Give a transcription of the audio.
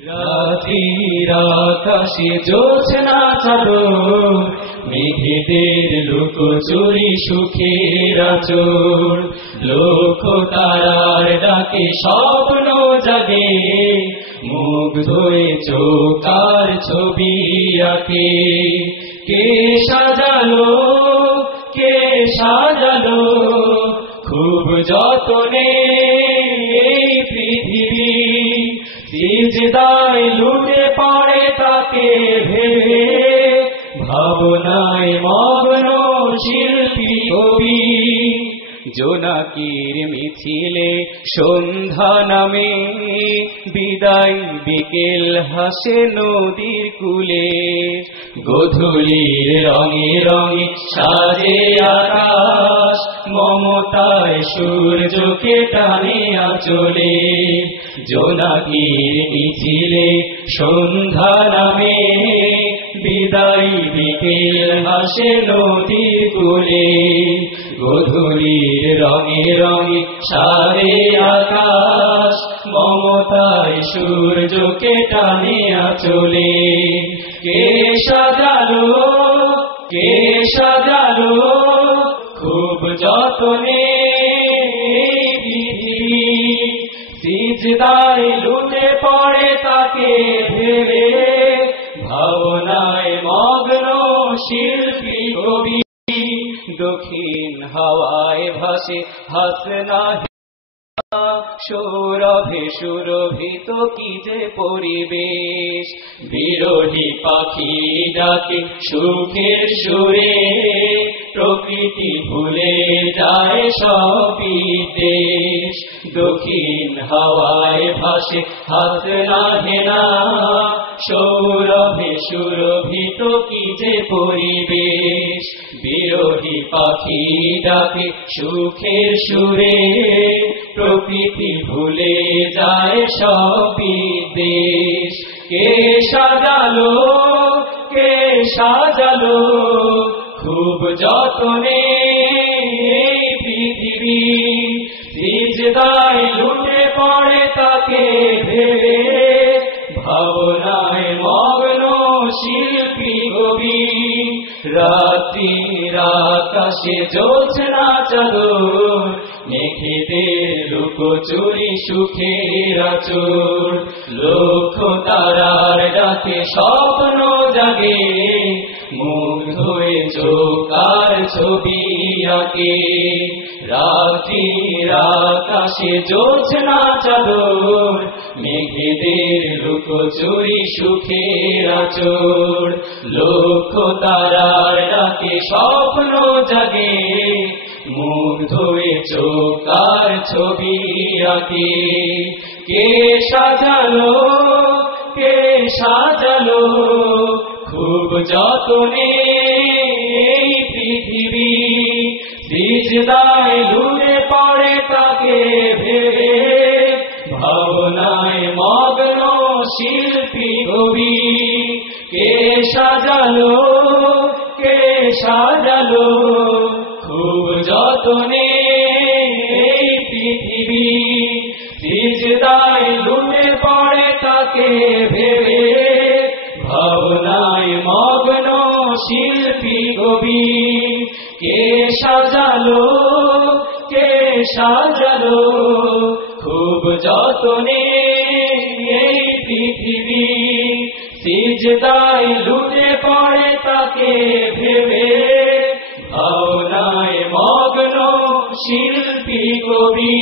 রাতের আকাশে জ্যোৎস্না চাদর, মেঘেদের লুকোচুরি সুখের আঁচল, লক্ষ তারার ডাকে স্বপ্ন জাগে, মুগ্ধ হয়ে চোখ আর ছবি আঁকে। কে সাজালো, কে সাজালো খুব যতনে এই পৃথিবী, সিজদায় লুটে পড়ে তাকে ভেবে, ভাবনায় মগ্ন শিল্পী কবি। জোনাকির মিছিলে সন্ধ্যা নামে, বিদায় বিকেল হাসে নদীর কূলে, গোধূলির রঙে রঙে সাজে আকাশ, মমতায় সূর্যকে টানে আঁচলে। জোনাকির মিছিলে সন্ধ্যা নামে, বিদায় বিকেল হাসে নদীর কূলে, গোধূলির রঙে রঙে সাজে আকাশ, মমতায় সূর্যকে টানে আঁচলে। কে সাজালো, কে সাজালো খুব যতনে এই পৃথিবী, সিজদায় লুটে পড়ে তাকে ভেবে, ভাবনায় মগ্ন শিল্পী কবি। দক্ষিণ হাওয়ায় ভাসে হাসনা, সৌরভে সুরভিত কি যে পরিবেশ, বিরোহী পাখি ডাকে সুখের সুরে, প্রকৃতি ভুলে যায় সব বিদেশ। দক্ষিণ হাওয়ায় ভাসে হাসনা হেনা, সৌরভে সুরভিত কি যে পরিবেশ, বিরোহী পাখি ডাকে সুখের সুরে, প্রকৃতি ভুলে যায় সব বিদেশ। কে সাজালো, কে সাজালো খুব যতনে এই পৃথিবী, সিজদায় লুটে পড়ে তাকে ভেবে, ভাবনায় মগ্ন শিল্পী কবি। রাতের আকাশে জ্যোৎস্না চাদর, মেঘেদের লুকোচুরি সুখের আঁচল, লক্ষ তারার ডাকে স্বপ্ন জাগে, মুগ্ধ হয়ে চোখ আর ছবি আঁকে। রাতের আকাশে জ্যোৎস্না চাদর, মেঘেদের লুকোচুরি সুখের আঁচল, লক্ষ তারার ডাকে স্বপ্ন জাগে, মুগ্ধ হয়ে চোখ আর ছবি আঁকে। কে সাজালো, কে সাজালো খুব যতনে এই পৃথিবী, সিজদায় লুটে পড়ে তাকে ভেবে, ভাবনায় মগ্ন শিল্পী কবি। কে সাজালো, কে সাজালো খুব যতনে এই পৃথিবী, সিজদায় লুটে পড়ে তাকে ভেবে, ভাবনায় মগ্ন শিল্পী কবি। কে সাজালো, কে সাজালো খুব যতনে এই পৃথিবী, সিজদায় লুটে পড়ে তাকে ভেবে, ভাবনায় মগ্ন শিল্পী কবি।